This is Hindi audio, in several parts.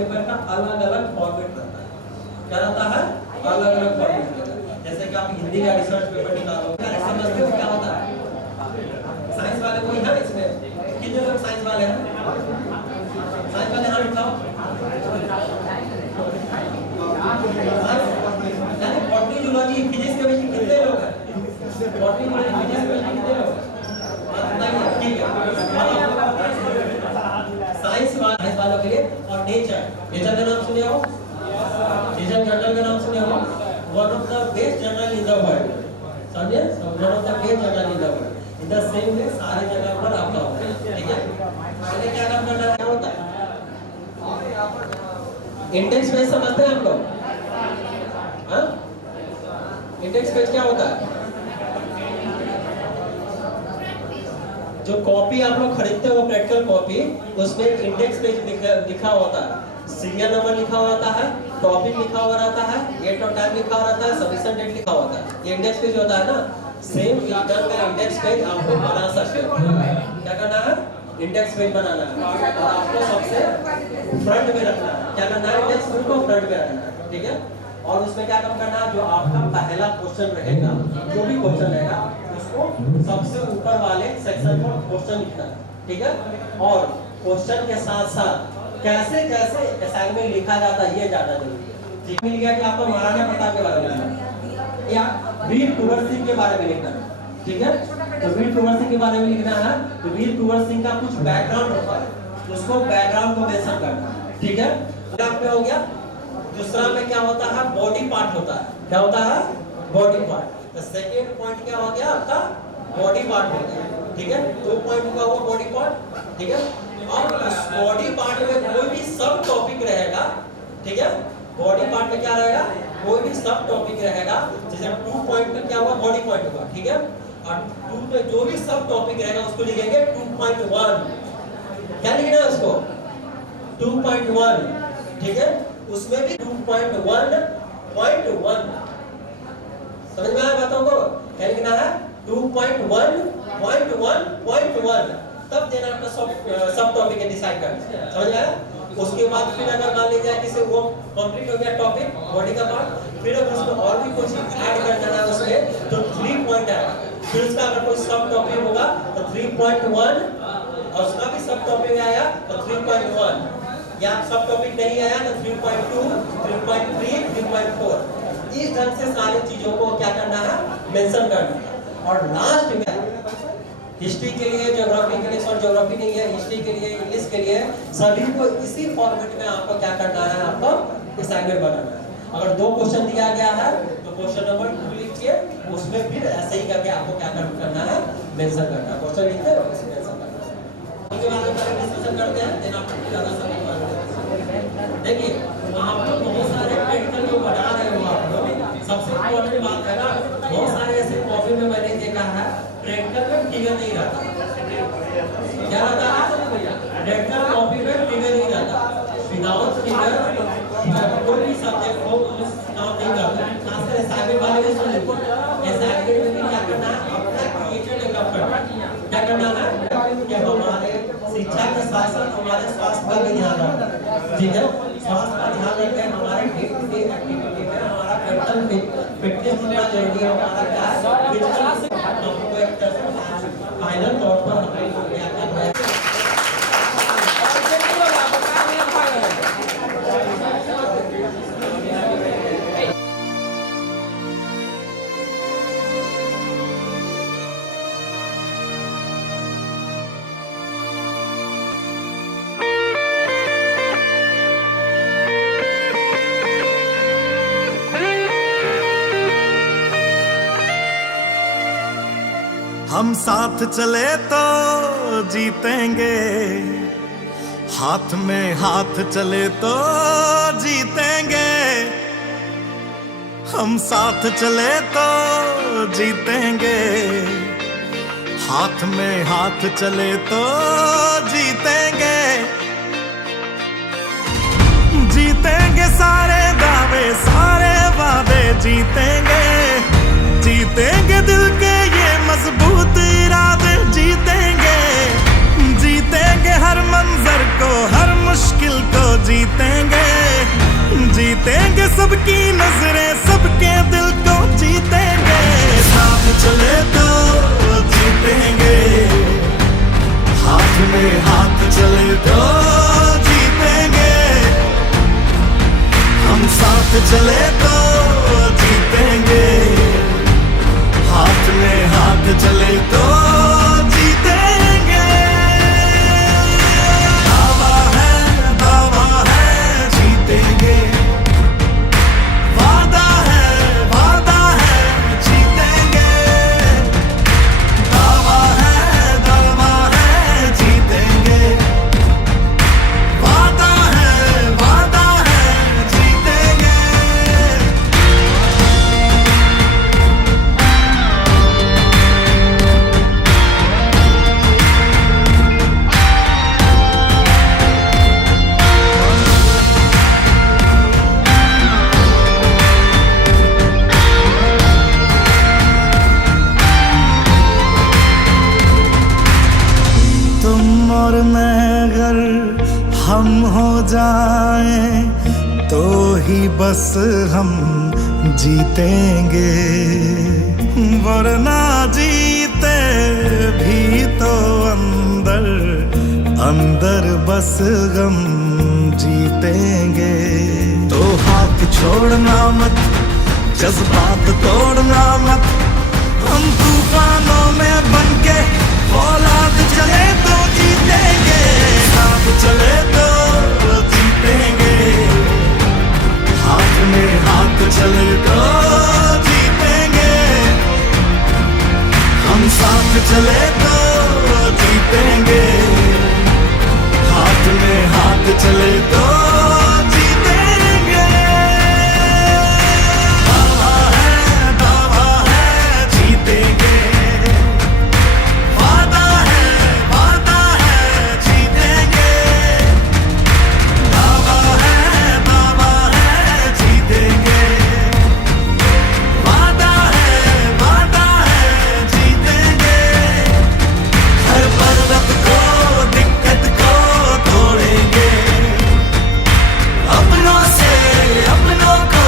पेपर का अलग अलग फॉर्मेट रहता है। क्या रहता है? अलग अलग फॉर्मेट रहता है। जैसे कि आप हिंदी का रिसर्च पेपर निकालो, समझते हो क्या होता है? साइंस वाले कोई है इसमें? कितने लोग साइंस वाले हैं? साइंस वाले हाथ उठाओ। बॉटनी, जूलॉजी, फिजिक्स, केमिस्ट्री कितने लोग हैं? बॉटनी, जूलॉजी, फिजिक्स, केमिस्ट्री कितने लोग हैं? ठीक है। साइंस वालों के लिए और नेचर का नाम सुने हो? नेचर जर्नल का नाम सुने हो? One of the best journal in the world, समझे? One of the best journal in the world. In the same way सारे जगह पर आपका होता है, ठीक है? पहले क्या काम करना है होता है? इंडेक्स पेज समझते हैं हम लोग? हाँ, इंडेक्स पेज क्या होता है? जो कॉपी आप लोग खरीदते हो प्रैक्टिकल कॉपी, उसमें इंडेक्स पेज लिखा होता है, सीरियल नंबर लिखा हुआ रहता है, टॉपिक लिखा हुआ रहता है, डेट और टाइम लिखा हुआ रहता है, सबमिशन डेट लिखा होता है। ये इंडेक्स पेज होता है ना। सेम इंटर का इंडेक्स पेज आप लोग बना सकते हो। क्या करना है? इंडेक्स पेज बनाना है और आपको सबसे फ्रंट में रखना है। क्या करना है? इंडेक्स पेज को फ्रंट में रखना है, ठीक है? और उसमें क्या काम करना है? जो आपका पहला क्वेश्चन रहेगा, जो भी क्वेश्चन रहेगा उसको सबसे ऊपर वाले सेक्शन पर क्वेश्चन लिखना है, ठीक है? और क्वेश्चन के साथ साथ कैसे कैसे असाइनमेंट लिखा जाता है ये ज्यादा जरूरी है। मिल गया कि आपको महाराणा प्रताप के बारे में लिखना या वीर कुंवर सिंह के बारे में लिखना है, ठीक है? तो वीर कुंवर सिंह के बारे में लिखना है तो वीर कुंवर सिंह का कुछ बैकग्राउंड होता है, उसको बैकग्राउंड को मेंशन करना है, ठीक है? में हो गया। दूसरा में क्या होता है? बॉडी पार्ट होता है। क्या होता है? Body part. तो सेकेंड पॉइंट क्या हो गया आपका? बॉडी पार्ट हो गया, ठीक है? 2 पॉइंट का हुआ बॉडी पार्ट, ठीक है? अब उस बॉडी पार्ट में कोई भी सब टॉपिक रहेगा, ठीक है? बॉडी पार्ट में क्या रहेगा? कोई भी सब टॉपिक रहेगा। जैसे 2 पॉइंट में क्या हुआ? बॉडी पॉइंट हुआ, ठीक है? और 2 में जो भी सब टॉपिक रहेगा उसको लिखेंगे 2.1। क्या लिखना है उसको? 2.1, ठीक है? उसमें भी 2.1.1 समझ में आया बातों को? क्या लिखना है? 2.1.1.1 तब देना आपका सब टॉपिक डिसाइड करना, समझ में आया? उसके बाद फिर अगर मान लीजिए कि वो कंप्लीट हो गया टॉपिक बॉडी का पार्ट, फिर अगर उसमें और भी कुछ ऐड करना है उसमें तो 3 पॉइंट आएगा। फिर उसका अगर कोई सब टॉपिक होगा तो 3.1 और उसका भी सब टॉपिक आया तो 3.1 या सब टॉपिक नहीं आया तो 3.2, 3.3, 3.4। इस ढंग से सारी चीजों को क्या करना है? मेंशन करना है। और लास्ट में हिस्ट्री के लिए, ज्योग्राफी के लिए, सॉरी ज्योग्राफी नहीं है, हिस्ट्री के लिए, इंग्लिश के लिए सभी को इसी फॉर्मेट में आपको क्या करना है? आपको असाइनमेंट बनाना है। अगर 2 क्वेश्चन दिया गया है तो क्वेश्चन नंबर 2 लिखिए, उसमें फिर ऐसे ही करके आपको क्या करना है? मेंशन करना है। क्वेश्चन लिखते हैं उसमें मेंशन करना है। उसके बाद हम डिस्कशन करते हैं, देन आपको ज्यादा समय देखिए आप लोग बहुत सारे प्रैक्टिकल जो बना रहे हो आप लोग, सबसे इम्पोर्टेंट बात है ना, बहुत सारे ऐसे कॉपी में मैंने देखा है प्रैक्टिकल में फिगर नहीं रहता। क्या रहता है? प्रैक्टिकल कॉपी में फिगर नहीं रहता। विदाउट फिगर कोई भी सब्जेक्ट हो काम नहीं करता। खासकर असाइनमेंट वाले में सुनो, असाइनमेंट में क्या करना है? अपना क्रिएटिव डेवलप करना है। क्या करना है? कि हमारे शिक्षा के साथ साथ हमारे स्वास्थ्य का भी ध्यान रखना है, ठीक है? स्वास्थ्य का ध्यान रखें। हमारे डे टू डे एक्टिविटी में हमारा मेंटल फिटनेस कितना जरूरी है, हमारा क्या है फिजिकल हमको एक तरह से फाइनल तौर पर हमें क्या करना है? हम साथ चले तो जीतेंगे, हाथ में हाथ चले तो जीतेंगे। हम साथ चले तो जीतेंगे, हाथ में हाथ चले तो जीतेंगे। जीतेंगे सारे दावे सारे वादे जीतेंगे, जीतेंगे दिल के ये मजबूत इरादे जीतेंगे। जीतेंगे हर मंजर को हर मुश्किल को जीतेंगे। सबकी नजरें सबके दिल को जीतेंगे, साथ चले तो जीतेंगे, हाथ में हाथ चले तो जीतेंगे, हम साथ चले तो जीतेंगे, हाथ में हाथ चले तो जीतेंगे। दावा है जीतेंगे, वादा है जीतेंगे, दावा है जीतेंगे, वादा है जीतेंगे। तुम और मैं अगर हम हो जाएं तो ही बस हम जीतेंगे, वरना जीते भी तो अंदर अंदर बस गम जीतेंगे। तो हाथ छोड़ना मत, जज्बात तोड़ना मत, हम तूफानों में बनके औलाद चले तो जीतेंगे, साथ चले तो जीतेंगे, हाथ में हाथ चले तो जीतेंगे, हम साथ चले तो जीतेंगे, हाथ में हाथ चले तो जीतेंगे। दावा है जीतेंगे, वादा है जीतेंगे, दावा है जीतेंगे, वादा है जीतेंगे। हर पर्वत को दिक्कत को तोड़ेंगे, अपनों से अपनों को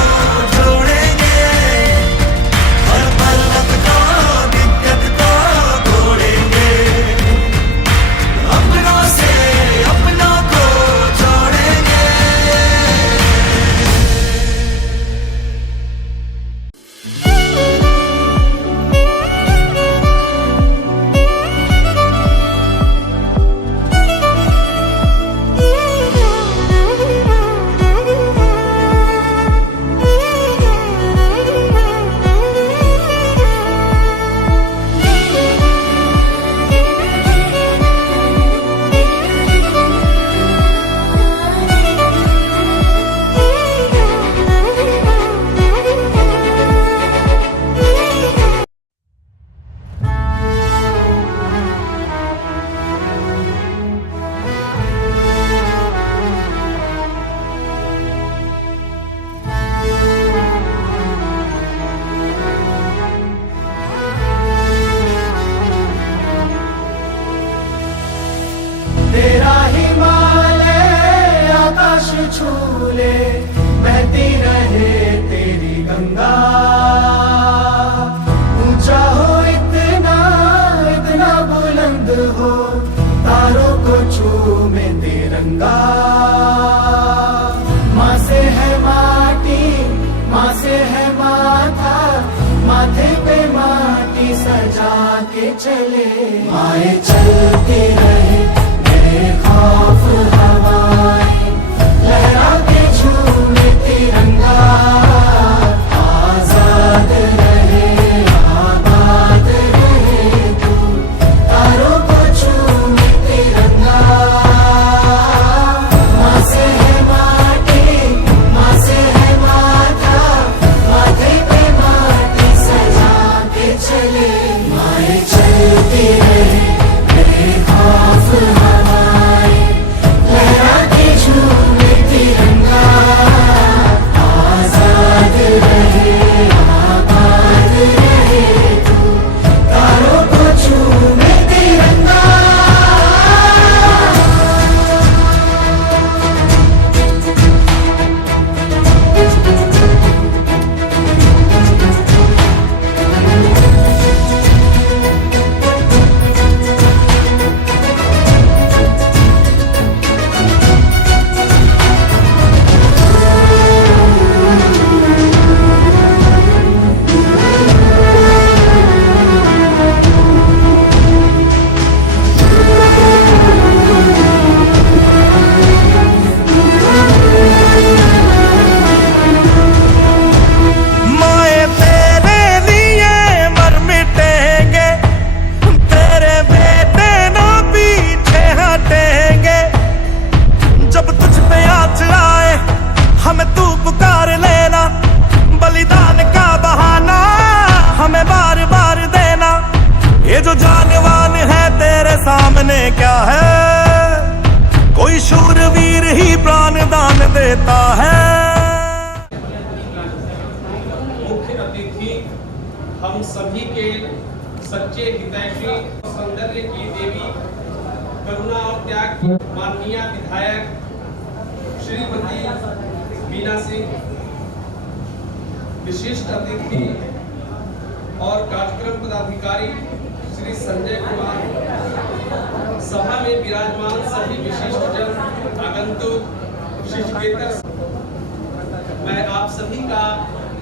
जोड़ेंगे, हर पर्वत को दिक्कत को तोड़ेंगे, अपनों से अपनों को जोड़ेंगे। तेरा हिमालय आकाश छूले, बहती रहे तेरी गंगा, ऊंचा हो इतना इतना बुलंद हो, तारों को छूमे तिरंगा। माँ से है माटी, माँ से है माथा, माथे पे माटी सजा के चले, माए चलती रहे खौफ हवाएं, लहरा के झूमे तिरंगा, आजाद रहे आबाद रहे तू, तारों को छूमे तिरंगा। माँ से है माटी, माँ से है माथा, माथे पे माटी सजा के चले, माए चलती रहे खौफ हवाएं, लहरा के झूमे तिरंगा, आजाद रहे आबाद रहे तू, तारों को छूमे तिरंगा। देता है। मुख्य अतिथि हम सभी के सच्चे हितैषी, सौंदर्य की देवी, करुणा और त्याग की माननीय विधायक श्रीमती बीना सिंह, विशिष्ट अतिथि और कार्यक्रम पदाधिकारी श्री संजय कुमार, सभा में विराजमान सभी विशिष्ट जन, आगंतुक, शिक्षकेतर, मैं आप सभी का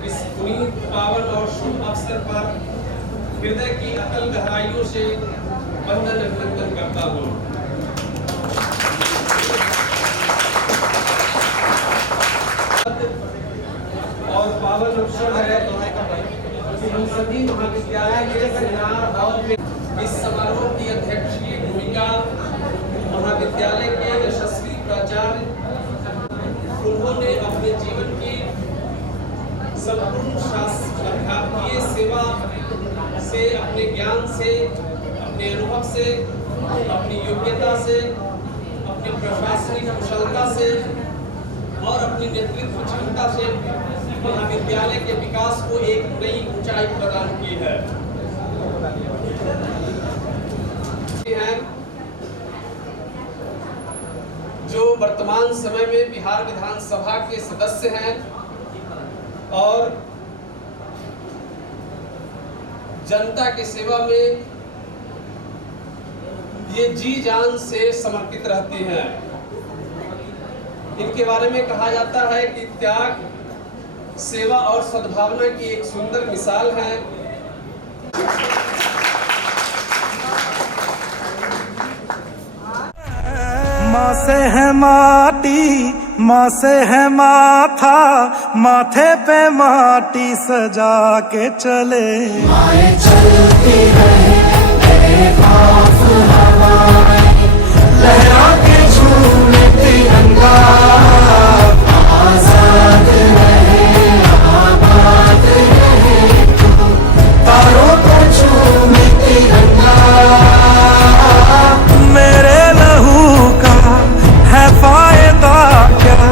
इस पुनीत, पावन और शुभ अवसर पर हृदय की अतल गहराइयों से वंदन अभिनंदन करता हूँ। और पावन अवसर है कि हम सभी महाविद्यालय के सेमिनार हॉल में इस समारोह की अध्यक्षीय भूमिका महाविद्यालय के यशस्वी प्राचार्य, उन्होंने अपने जीवन की संपूर्ण अध्यापकीय सेवा से, अपने ज्ञान से, अपने अनुभव से, अपनी योग्यता से, अपनी प्रशासनिक कुशलता से और अपनी नेतृत्व क्षमता से महाविद्यालय के विकास को एक नई ऊंचाई प्रदान की है। जो वर्तमान समय में बिहार विधानसभा के सदस्य हैं और जनता की सेवा में ये जी जान से समर्पित रहती हैं। इनके बारे में कहा जाता है कि त्याग, सेवा और सद्भावना की एक सुंदर मिसाल है। माँ से है माटी, माँ से है माथा, माथे पे माटी सजा के चले। माए चलती रहे बेखौफ हवाएं, लहरा के झूमे तिरंगा, आजाद रहे आबाद रहे तू, तारों को झूमे तिरंगा। मेरे लहू का है फायदा क्या,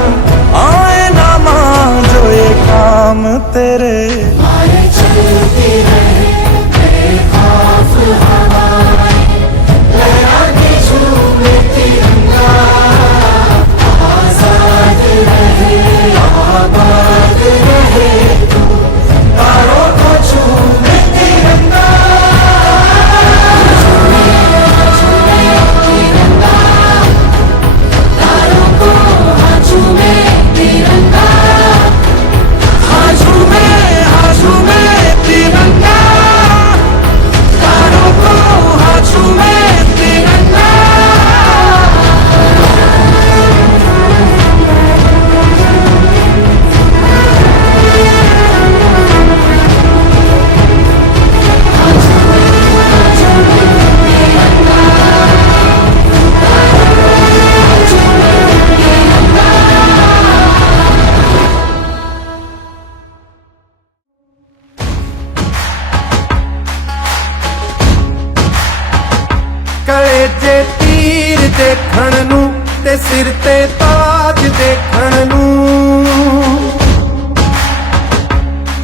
आए ना मां जो ये काम तेरे। माए चलती रहे बेखौफ हवाएं, लहरा के झूमे तिरंगा, आजाद रहे आबाद रहे तू, तारों को झूमे तिरंगा। कलेजे तीर देखण नू ते सिर ते ताज देखण नू,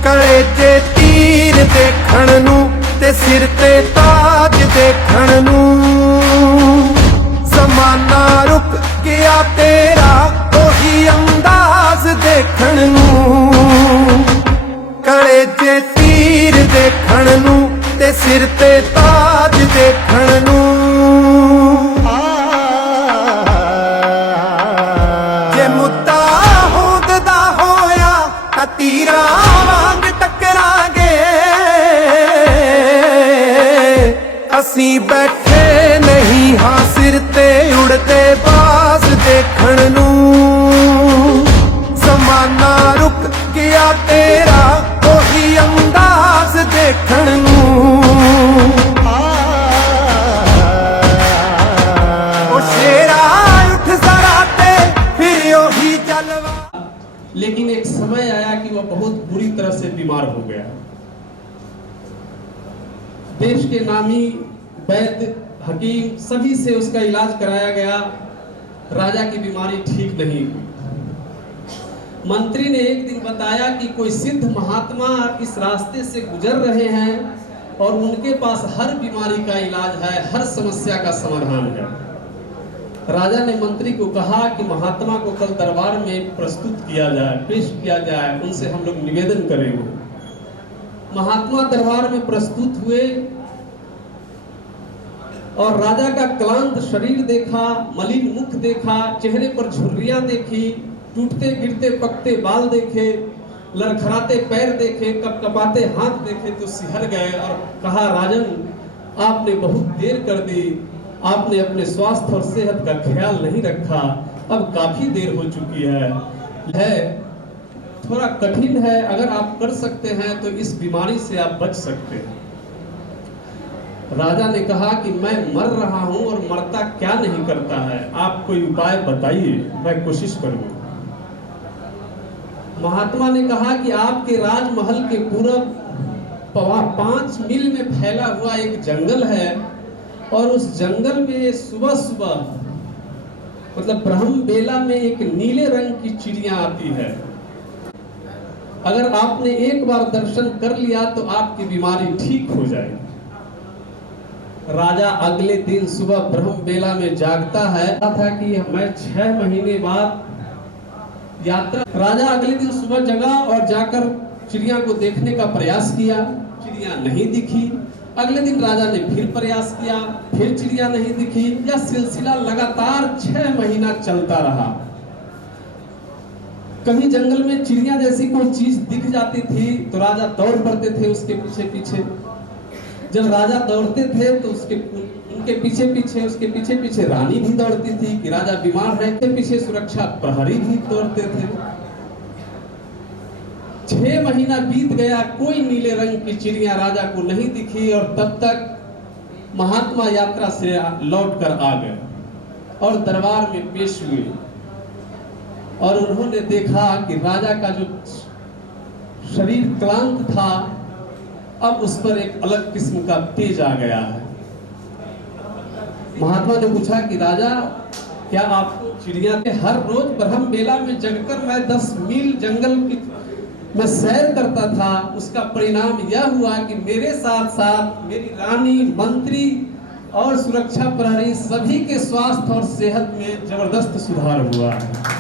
कलेजे तीर देखण नू ते सिर ते ताज देखण नू। जमाना रुक गया तेरा ओही अंदाज देखण नू, कलेजे तीर देखण नू ते सिर ते ताज देखण नू। जे मुद्दा होंदा होया तां तीरा वांग टकरांगे, असीं बैठे नहीं हां सिर ते उड़दे बाज देखण नू। जमाना रुक गया तेरा ओही अंदाज देखण नू। ओ शेरा उठ जरा ते फिर ओही जलवा। लेकिन एक समय आया कि वह बहुत बुरी तरह से बीमार हो गया। देश के नामी वैद्य, हकीम सभी से उसका इलाज कराया गया, राजा की बीमारी ठीक नहीं हुई। मंत्री ने एक दिन बताया कि कोई सिद्ध महात्मा इस रास्ते से गुजर रहे हैं और उनके पास हर बीमारी का इलाज है, हर समस्या का समाधान है। राजा ने मंत्री को कहा कि महात्मा को कल दरबार में प्रस्तुत किया जाए, पेश किया जाए, उनसे हम लोग निवेदन करेंगे। महात्मा दरबार में प्रस्तुत हुए और राजा का क्लांत शरीर देखा, मलिन मुख देखा, चेहरे पर झुर्रियां देखी, टूटते गिरते पकते बाल देखे, लड़खड़ाते पैर देखे, कपकपाते हाथ देखे तो सिहर गए और कहा, राजन आपने बहुत देर कर दी, आपने अपने स्वास्थ्य और सेहत का ख्याल नहीं रखा, अब काफी देर हो चुकी है थोड़ा कठिन है, अगर आप कर सकते हैं तो इस बीमारी से आप बच सकते हैं। राजा ने कहा कि मैं मर रहा हूं और मरता क्या नहीं करता है, आप कोई उपाय बताइए, मैं कोशिश करूंगा। महात्मा ने कहा कि आपके राजमहल के पूरब 5 मील में फैला हुआ एक जंगल है और उस जंगल में सुबह सुबह मतलब ब्रह्म बेला में एक नीले रंग की चिड़िया आती है। अगर आपने एक बार दर्शन कर लिया तो आपकी बीमारी ठीक हो जाएगी। राजा अगले दिन सुबह ब्रह्म बेला में जागता है था कि मैं 6 महीने बाद यात्रा। राजा अगले दिन सुबह जगा और जाकर चिड़िया को देखने का प्रयास किया, चिड़िया नहीं दिखी। अगले दिन राजा ने फिर प्रयास किया, फिर चिड़िया नहीं दिखी। यह सिलसिला लगातार 6 महीना चलता रहा। कहीं जंगल में चिड़िया जैसी कोई चीज दिख जाती थी तो राजा दौड़ पड़ते थे उसके पीछे पीछे। जब राजा दौड़ते थे तो उनके पीछे पीछे रानी भी दौड़ती थी कि राजा बीमार है, के पीछे सुरक्षा प्रहरी भी दौड़ते थे। 6 महीना बीत गया, कोई नीले रंग की चिड़िया राजा को नहीं दिखी और तब तक महात्मा यात्रा से लौट कर आ गए और दरबार में पेश हुए और उन्होंने देखा कि राजा का जो शरीर क्लांत था अब उस पर एक अलग किस्म का तेज आ गया है। महात्मा ने पूछा कि राजा क्या आपको चिड़िया के हर रोज ब्रह्म बेला में जगकर मैं 10 मील जंगल की मैं सैर करता था, उसका परिणाम यह हुआ कि मेरे साथ साथ मेरी रानी, मंत्री और सुरक्षा प्रहरी सभी के स्वास्थ्य और सेहत में जबरदस्त सुधार हुआ है।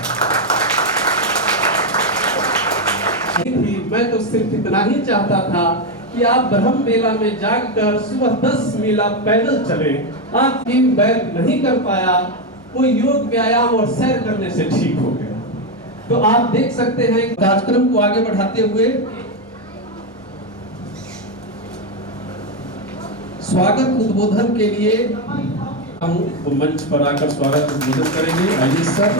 मैं तो सिर्फ इतना ही चाहता था कि आप ब्रह्म बेला में जागकर सुबह 10 मील आप पैदल चले। आप टीम बैर नहीं कर पाया, कोई योग व्यायाम और सैर करने से ठीक हो गया। तो आप देख सकते हैं कार्यक्रम को आगे बढ़ाते हुए स्वागत उद्बोधन के लिए हम मंच पर आकर स्वागत उद्बोधन करेंगे। आइए सर।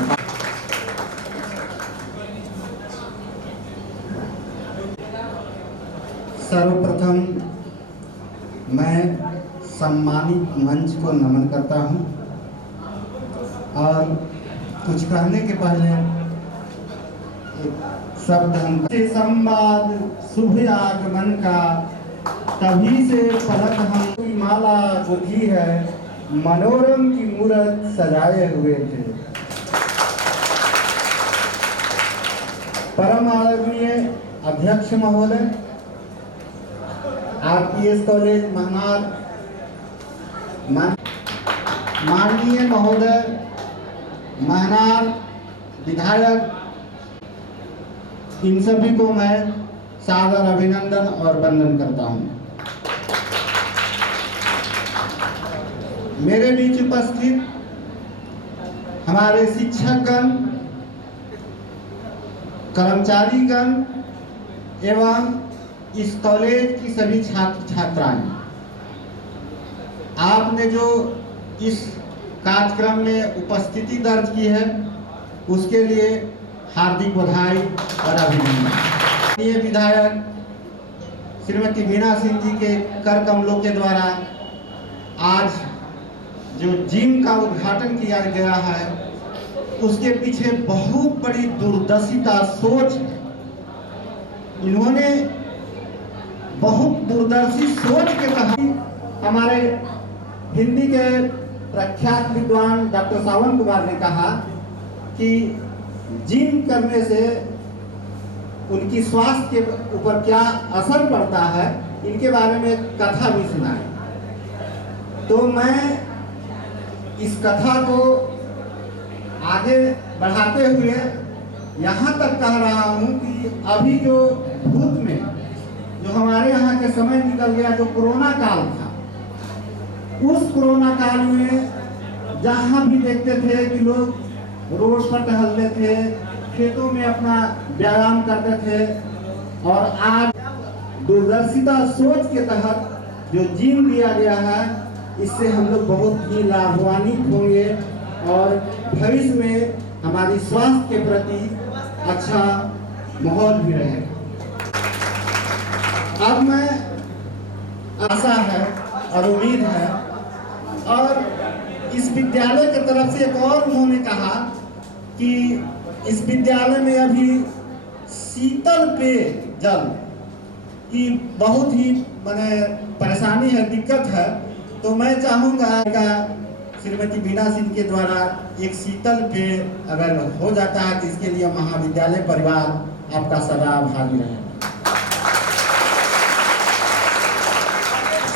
सर्वप्रथम मैं सम्मानित मंच को नमन करता हूं और कुछ कहने के पहले एक शब्द हम संवाद शुभ आगमन का तभी से पलक हम की माला बुद्धि है मनोरम की मूरत सजाए हुए थे। परम आदरणीय अध्यक्ष महोदय, आरपीएस कॉलेज महनार, माननीय महोदय महनार विधायक, इन सभी को मैं सादर अभिनंदन और वंदन करता हूं। मेरे बीच उपस्थित हमारे शिक्षकगण, कर्मचारीगण एवं इस कॉलेज की सभी छात्र छात्राएं, आपने जो इस कार्यक्रम में उपस्थिति दर्ज की है उसके लिए हार्दिक बधाई और अभिनंदन। ये विधायक श्रीमती वीणा सिंह जी के कर कमलों के द्वारा आज जो जिम का उद्घाटन किया गया है उसके पीछे बहुत बड़ी दूरदर्शिता सोच, इन्होंने बहुत दूरदर्शी सोच के तहत हमारे हिंदी के प्रख्यात विद्वान डॉक्टर सावन कुमार ने कहा कि जिम करने से उनकी स्वास्थ्य के ऊपर क्या असर पड़ता है, इनके बारे में एक कथा भी सुनाई। तो मैं इस कथा को आगे बढ़ाते हुए यहाँ तक कह रहा हूँ कि अभी जो भूत में जो हमारे यहाँ के समय निकल गया, जो कोरोना काल था, उस कोरोना काल में जहाँ भी देखते थे कि लोग रोड पर टहलते थे, खेतों में अपना व्यायाम करते थे, और आज दूरदर्शिता सोच के तहत जो जिम दिया गया है, इससे हम लोग बहुत ही लाभान्वित होंगे और भविष्य में हमारी स्वास्थ्य के प्रति अच्छा माहौल भी रहेगा। अब मैं आशा है और उम्मीद है, और इस विद्यालय की तरफ से एक और उन्होंने कहा कि इस विद्यालय में अभी शीतल पेय जल की बहुत ही माने परेशानी है, दिक्कत है। तो मैं चाहूँगा श्रीमती बीना सिंह के द्वारा एक शीतल पेय अगर हो जाता है तो इसके लिए महाविद्यालय परिवार आपका सदा आभारी रहेगा।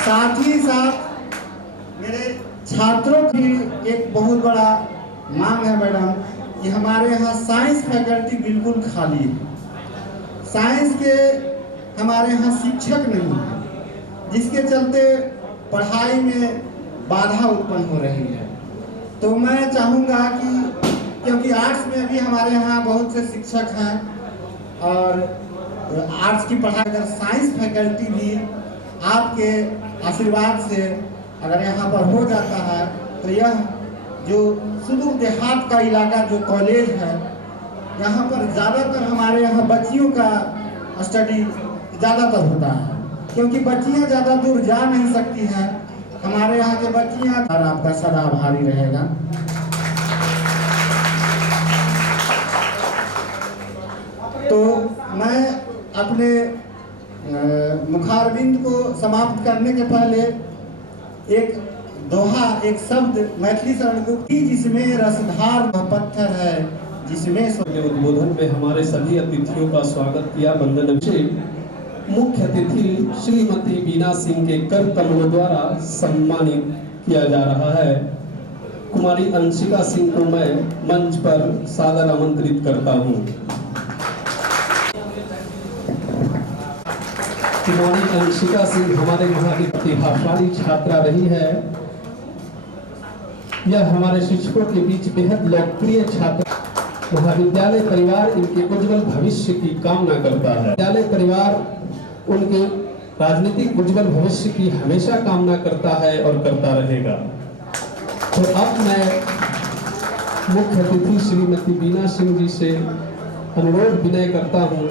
साथ ही साथ मेरे छात्रों की एक बहुत बड़ा मांग है मैडम कि हमारे यहाँ साइंस फैकल्टी बिल्कुल खाली है। साइंस के हमारे यहाँ शिक्षक नहीं है, जिसके चलते पढ़ाई में बाधा उत्पन्न हो रही है। तो मैं चाहूँगा कि क्योंकि आर्ट्स में भी हमारे यहाँ बहुत से शिक्षक हैं और आर्ट्स की पढ़ाई, अगर साइंस फैकल्टी भी आपके आशीर्वाद से अगर यहाँ पर हो जाता है तो यह जो सुदूर देहात का इलाका जो कॉलेज है, यहाँ पर ज़्यादातर हमारे यहाँ बच्चियों का स्टडी ज़्यादातर होता है, क्योंकि बच्चियाँ ज़्यादा दूर जा नहीं सकती हैं। हमारे यहाँ के बच्चियाँ, और आपका सदा आभारी रहेगा। तो मैं अपने मुखारबिंद को समाप्त करने के पहले एक दोहा, एक शब्द मैथिली शरण गुप्ती, जिसमें रसधार पत्थर है, जिसमें उद्बोधन में हमारे सभी अतिथियों का स्वागत किया। वंदन से मुख्य अतिथि श्रीमती बीना सिंह के कर कमलों द्वारा सम्मानित किया जा रहा है। कुमारी अंशिका सिंह को मैं मंच पर सादर आमंत्रित करता हूँ। कुमारी अंशिका सिंह हमारे प्रतिभाशाली छात्रा रही है। यह हमारे शिक्षकों के बीच बेहद लोकप्रिय छात्रा। महाविद्यालय परिवार इनके उज्जवल भविष्य की कामना करता है। विद्यालय परिवार उनके राजनीतिक उज्जवल भविष्य की हमेशा कामना करता है और करता रहेगा। तो अब मैं मुख्य अतिथि श्रीमती बीना सिंह जी से अनुरोध विनय करता हूँ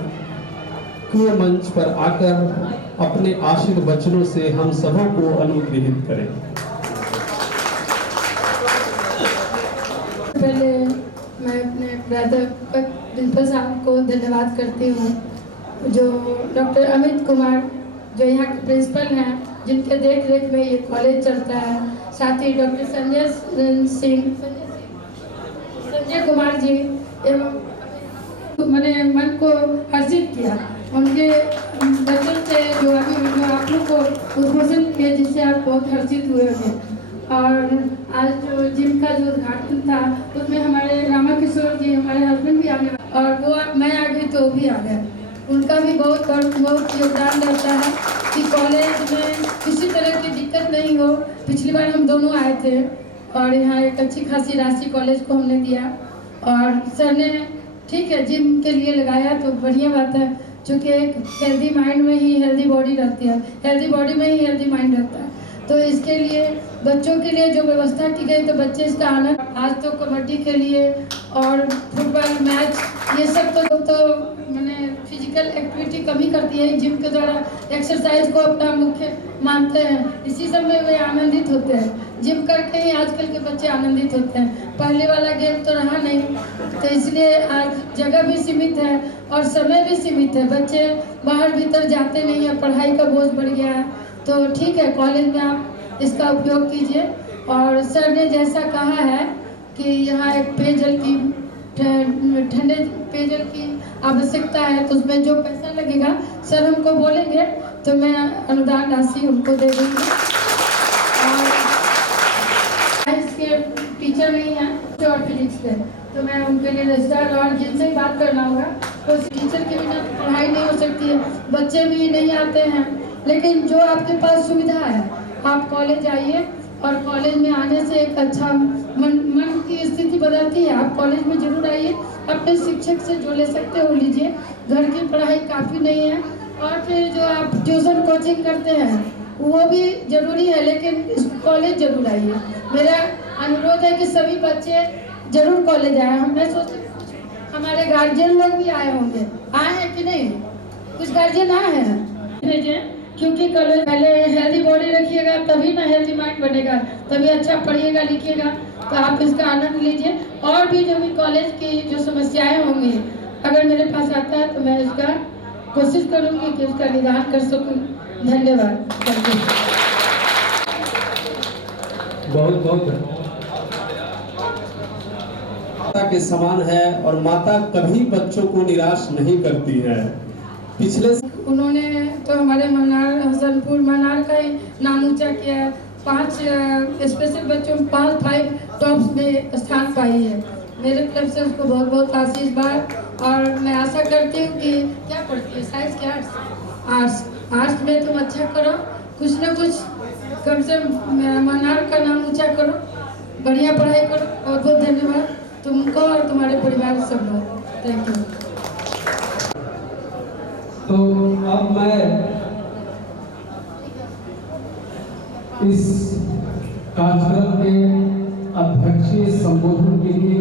कि वो मंच पर आकर अपने आशीर्वचनों से हम सबों को अनुग्रहित करें। पहले मैं अपने प्राध्यापक प्रिंसिपल साहब को धन्यवाद करती हूँ, जो डॉक्टर अमित कुमार जो यहाँ के प्रिंसिपल हैं, जिनके देख रेख में ये कॉलेज चलता है। साथ ही डॉक्टर संजय कुमार जी एवं मैंने मन को हर्षित किया उनके वचन से, जो अभी जो आप लोग को उद्घोषण किए, जिससे आप बहुत हर्षित हुए होंगे। और आज जो जिम का जो उद्घाटन था उसमें हमारे रामा किशोर जी, हमारे हस्बैंड भी आने, और वो मैं आ गई तो वो भी आ गए। उनका भी बहुत योगदान रहता है कि कॉलेज में किसी तरह की दिक्कत नहीं हो। पिछली बार हम दोनों आए थे और यहाँ एक अच्छी खासी राशि कॉलेज को हमने दिया, और सर ने ठीक है जिम के लिए लगाया तो बढ़िया बात है, क्योंकि एक हेल्दी माइंड में ही हेल्दी बॉडी रहती है, हेल्दी बॉडी में ही हेल्दी माइंड रहता है। तो इसके लिए बच्चों के लिए जो व्यवस्था की गई तो बच्चे इसका आनंद, आज तो कबड्डी के लिए और फुटबॉल मैच ये सब तो मैंने फिजिकल एक्टिविटी कमी करती है, जिम के द्वारा एक्सरसाइज को अपना मुख्य मानते हैं, इसी सब में वे आनंदित होते हैं। जिम करके ही आजकल के बच्चे आनंदित होते हैं, पहले वाला गेम तो रहा नहीं। तो इसलिए आज जगह भी सीमित है और समय भी सीमित है, बच्चे बाहर भीतर जाते नहीं है, पढ़ाई का बोझ बढ़ गया है। तो ठीक है, कॉलेज में आप इसका उपयोग कीजिए। और सर ने जैसा कहा है कि यहाँ एक पेयजल की ठंडे पेयजल की आवश्यकता है, तो उसमें जो पैसा लगेगा सर हमको बोलेंगे तो मैं अनुदान राशि उनको दे दूँगी। और साइंस के टीचर नहीं हैं और फिजिक्स के, तो मैं उनके लिए रजिस्ट्रार और जिनसे बात करना होगा, तो टीचर के बिना पढ़ाई नहीं हो सकती है, बच्चे भी नहीं आते हैं। लेकिन जो आपके पास सुविधा है, आप कॉलेज आइए और कॉलेज में आने से एक अच्छा मन की स्थिति बदलती है। आप कॉलेज में जरूर आइए, अपने शिक्षक से जो ले सकते हो लीजिए, घर की पढ़ाई काफ़ी नहीं है। और फिर जो आप ट्यूशन कोचिंग करते हैं वो भी ज़रूरी है, लेकिन कॉलेज जरूर आइए। मेरा अनुरोध है कि सभी बच्चे जरूर कॉलेज आए। हम मैं सोचती हमारे गार्जियन लोग भी आए होंगे, आए हैं कि नहीं? कुछ गार्जियन आए हैं, भेजें, क्योंकि कॉलेज पहले हेल्दी बॉडी रखिएगा तभी ना हेल्दी माइंड बनेगा, तभी अच्छा पढ़िएगा लिखिएगा। तो आप इसका आनंद लीजिए। और भी जो भी कॉलेज की जो समस्याएं होंगी, अगर मेरे पास आता है तो मैं इसका कोशिश करूंगी कि उसका निदान कर सकूं। धन्यवाद। बहुत बहुत माता के समान है और माता कभी बच्चों को निराश नहीं करती है। पिछले उन्होंने तो हमारे मनार हसनपुर मनार का ही नाम ऊंचा किया। 5 स्पेशल बच्चों में 5 टॉप्स में स्थान पाई है। मेरे तरफ से उसको बहुत बहुत आशीर्वाद। और मैं आशा करती हूँ कि क्या पढ़ती है, साइंस के आर्ट्स में तुम अच्छा करो, कुछ ना कुछ कम से मनार का नाम ऊंचा करो, बढ़िया पढ़ाई करो। बहुत बहुत धन्यवाद तुमको और तुम्हारे परिवार सब लोग। Thank you. तो अब मैं इस कार्यक्रम के अध्यक्षीय संबोधन के लिए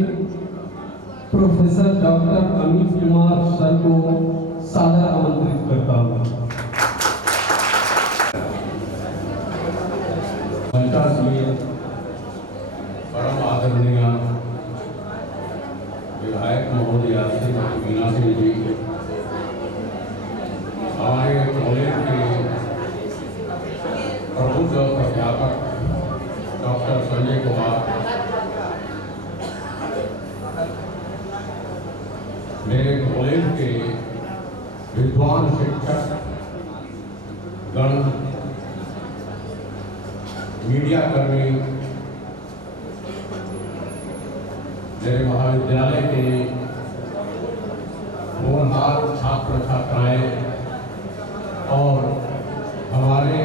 professor doctor Amit Kumar sir को सादर आमंत्रित करता हूँ। परम आदरणीय विधायक महोदय श्री मीना सिंह जी, हमारे कॉलेज के प्रबुद्ध प्राध्यापक डॉक्टर संजय कुमार, मेरे कॉलेज के विद्वान शिक्षक गण, मीडिया कर्मी, मेरे महाविद्यालय के होनहार छात्र छात्राएं और हमारे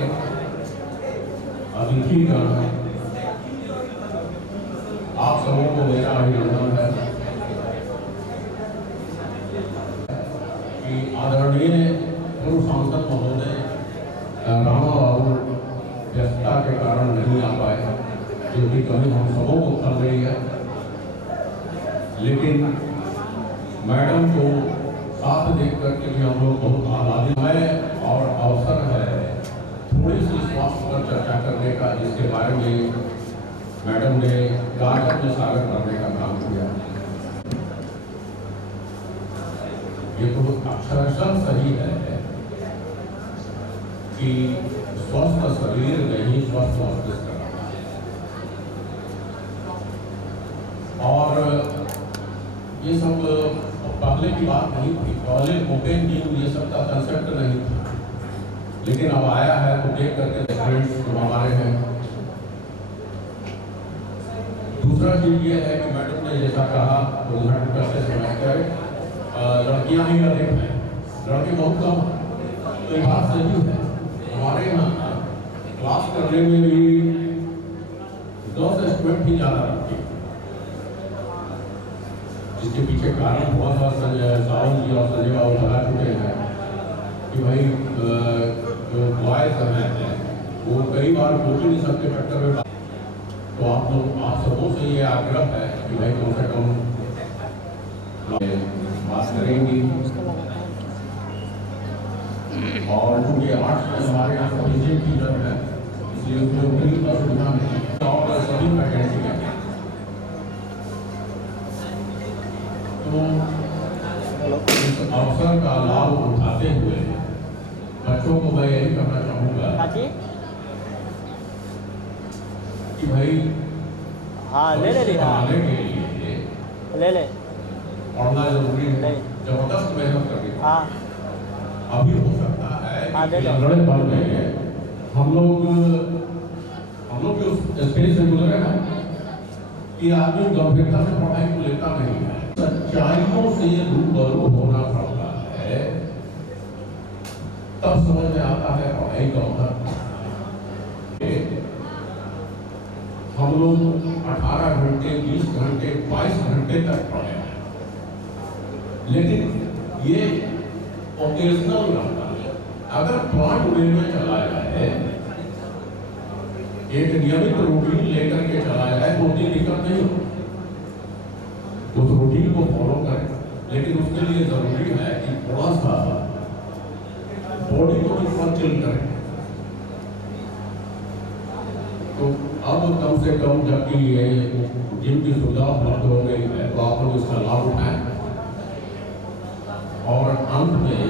अतिथिगण, आप सबों को मेरा अभिनंदन है कि आदरणीय पूर्व सांसद महोदय रामा बाबू व्यस्तता के कारण नहीं आ पाए, जो कि कभी हम सबों को खल रही है। लेकिन मैडम को साथ देख करके भी हम लोग बहुत आह्लादित हैं और अवसर है थोड़ी सी स्वास्थ्य पर चर्चा करने का, जिसके बारे में मैडम ने गार्डन में सागर करने का काम किया। ये तो अक्षरशः सही है कि स्वस्थ शरीर नहीं स्वस्थ मस्तिष्क करना। और ये सब पहले की बात नहीं थी, कॉलेज ओपन जिम ये सब का कंसेप्ट नहीं था, लेकिन अब आया है तो देख करके फ्रेंड्स जो हमारे हैं। दूसरा चीज ये है कि मैडम ने जैसा कहा उदाहरण करते समय लड़कियां ही अधिक हैं, लड़के बहुत कम हैं। तो ये बात सही है। हमारे यहाँ क्लास करने में भी 10 स्टूडेंट ही ज़्यादा रखते हैं, जिसके पीछे कारण बहुत सारा सावन जी और संजय बाबू बता चुके हैं कि भाई जो बॉयज हैं वो कई बार कोचिंग सबके चक्कर में। तो आप सबों से ये आग्रह है कि भाई कम से कम बात करेंगी। और चूँकि आर्ट्स में हमारे यहाँ सभी टीचर है, इसलिए उसमें उतनी असुविधा नहीं और सभी फैकल्टी है। तो इस अवसर का लाभ उठाते हुए बच्चों को मैं यही कहना चाहूँगा कि भाई हाँ ले ले बनाने के लिए ले ले पढ़ना जरूरी है, जबरदस्त मेहनत करनी है। अभी हो सकता है कि लड़े बढ़ गए हैं, हम लोग भी उस स्टेज से गुजरे हैं कि आदमी गंभीरता से पढ़ाई को लेता नहीं है, सच्चाइयों से रूबरू होना पड़ता है, तब समझ में आता है पढ़ाई का महत्व। हम लोग 18 घंटे 20 घंटे 22 घंटे तक पढ़े हैं, लेकिन ये ओकेजनल रहता है। अगर प्लान वे में चला जाए, एक नियमित रूटीन लेकर के चला जाए तो उतनी दिक्कत नहीं हो, उस रूटीन को फॉलो करें, लेकिन उसके लिए जरूरी है कि थोड़ा सा बॉडी को भी फंक्शन करें। तो अब कम से कम जबकि ये जिम की सुविधा उपलब्ध हो गई है तो आप लोग इसका लाभ उठाएं। और अंत में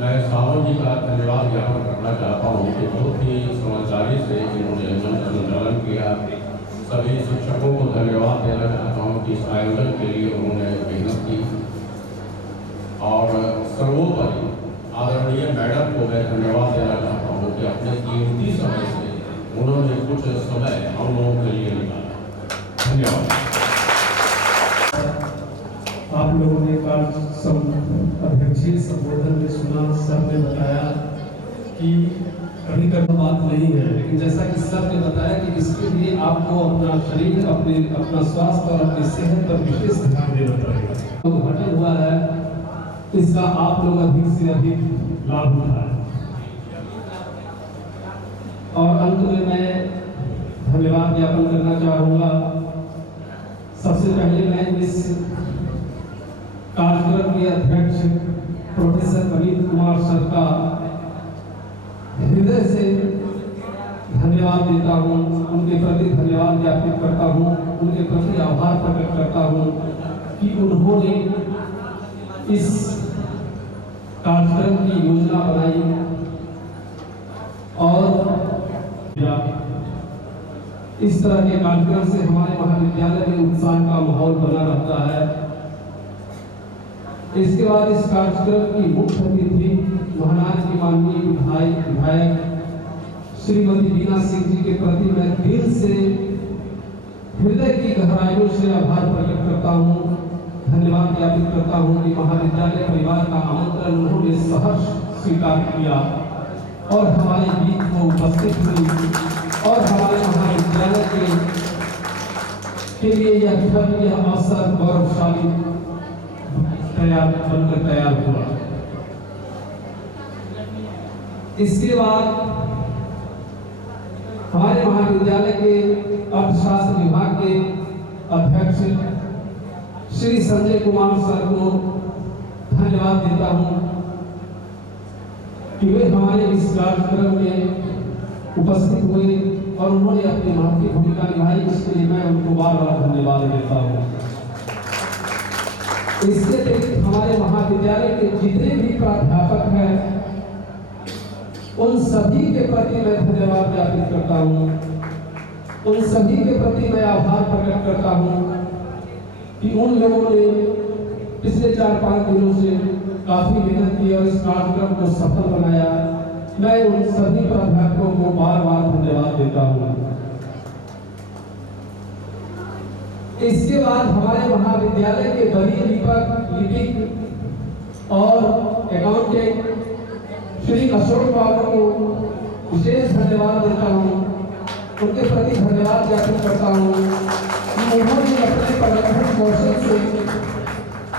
मैं सावन जी का धन्यवाद ज्ञापन करना चाहता हूँ कि बहुत ही समझदारी से इन्होंने मंच संचालन किया। सभी शिक्षकों को धन्यवाद देना चाहता हूँ कि इस आयोजन के लिए उन्होंने मेहनत की। और सर्वोपरि आदरणीय मैडम को मैं धन्यवाद देना चाहता हूँ कि अपने कीमती समय से उन्होंने कुछ समय हम लोगों के लिए निकाला। धन्यवाद। आप लोगों ने अध्यक्षीय संबोधन में सुना, सर ने बताया कि कभी कभी बात नहीं है, लेकिन जैसा कि सर ने बताया कि इसके लिए आपको अपना शरीर, अपना स्वास्थ्य और अपनी सेहत पर विशेष ध्यान देना पड़ेगा। उद्घाटन हुआ है, इसका आप लोग अधिक से अधिक लाभ उठाएं। और अंत में मैं धन्यवाद ज्ञापन करना चाहूँगा। सबसे पहले मैं इस कार्यक्रम के अध्यक्ष प्रोफेसर प्रवीण कुमार सर का हृदय से धन्यवाद देता हूँ, उनके प्रति धन्यवाद ज्ञापित करता हूँ, उनके प्रति आभार प्रकट करता हूँ कि उन्होंने इस कार्यक्रम की योजना बनाई और इस तरह के कार्यक्रम से हमारे महाविद्यालय में उत्साह का माहौल बना रहता है। इसके बाद इस कार्यक्रम की मुख्य अतिथि महाराज की माननीय विधायक श्रीमती बीना सिंह जी के प्रति मैं दिल से, हृदय की गहराइयों से आभार प्रकट करता हूँ, धन्यवाद ज्ञापित करता हूँ कि महाविद्यालय परिवार का आमंत्रण उन्होंने सहर्ष स्वीकार किया और हमारे बीच को उपस्थित हुई और हमारे महाविद्यालय के लिए यह अवसर गौरवशाली बनकर तैयार हुआ। इसके बाद हमारे महाविद्यालय के अर्थशास्त्र विभाग के अध्यक्ष श्री संजय कुमार सर को धन्यवाद देता हूं कि वे हमारे इस कार्यक्रम में उपस्थित हुए और उन्होंने अपनी महत्वपूर्ण भूमिका निभाई। इसके लिए मैं उनको बार बार धन्यवाद देता हूं। इसके अतिरिक्त हमारे महाविद्यालय के जितने भी प्राध्यापक हैं उन सभी के प्रति मैं धन्यवाद ज्ञापित करता हूँ, उन सभी के प्रति मैं आभार प्रकट करता हूँ कि उन लोगों ने पिछले 4-5 दिनों से काफी मेहनत की और इस कार्यक्रम को सफल बनाया। मैं उन सभी प्राध्यापकों को बार बार धन्यवाद देता हूँ। इसके बाद हमारे महाविद्यालय के वरीय लिपिक और अकाउंटेंट श्री अशोक बाबू को विशेष धन्यवाद देता हूँ, उनके प्रति धन्यवाद ज्ञापित करता हूँ कि उन्होंने अपने प्रबंधन कौशल से,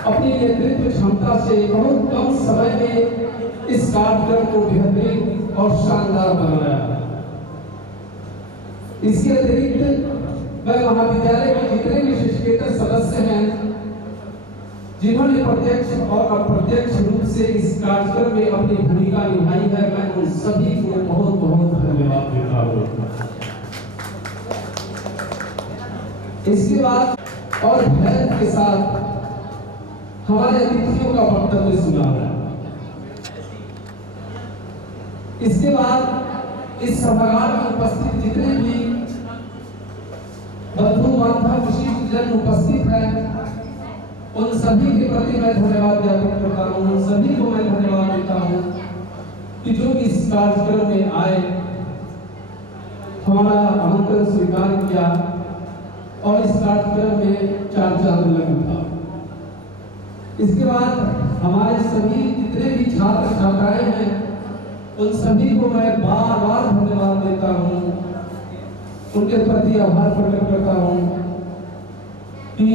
अपनी नेतृत्व क्षमता से बहुत कम समय में इस कार्यक्रम को बेहतरीन और शानदार बनाया। इसके अतिरिक्त मैं महाविद्यालय के जितने भी शिक्षकेतर सदस्य हैं जिन्होंने प्रत्यक्ष और अप्रत्यक्ष रूप से इस कार्यक्रम में अपनी भूमिका निभाई है, मैं उन सभी को बहुत बहुत धन्यवाद देता हूँ। इसके बाद और धैर्य के साथ हमारे अतिथियों का वक्तव्य सुना है। इसके बाद इस सभागार में उपस्थित जितने भी बंधु बांधव विशिष्ट जन उपस्थित हैं उन सभी के प्रति मैं धन्यवाद ज्ञापित करता हूँ, उन सभी को मैं धन्यवाद देता हूँ कि जो इस कार्यक्रम में आए, हमारा आमंत्रण स्वीकार किया और इस कार्यक्रम में चार चांद लगा था। इसके बाद हमारे सभी जितने भी छात्र छात्राएं हैं, उन सभी को मैं बार बार धन्यवाद देता हूँ, उनके प्रति आभार प्रकट करता हूँ कि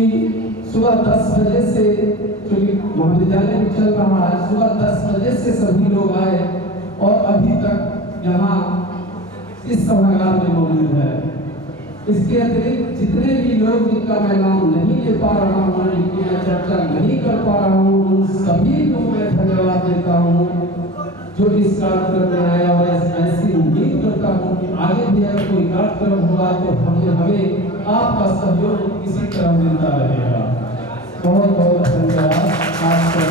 सुबह 10 बजे से क्योंकि महाविद्यालय में चल रहा है, सुबह 10 बजे से सभी लोग आए और अभी तक यहाँ इस सभागार में मौजूद है। इसके अतिरिक्त जितने भी लोग जिनका मैं नाम नहीं ले पा रहा हूँ, जिनकी मैं चर्चा नहीं कर पा रहा हूँ, उन सभी को मैं धन्यवाद देता हूँ जो इस कार्यक्रम में आया और ऐसी उम्मीद करता हूँ कि आगे भी अगर कोई कार्यक्रम होगा तो हमें आपका सहयोग इसी तरह मिलता रहेगा। बहुत बहुत धन्यवाद। आपका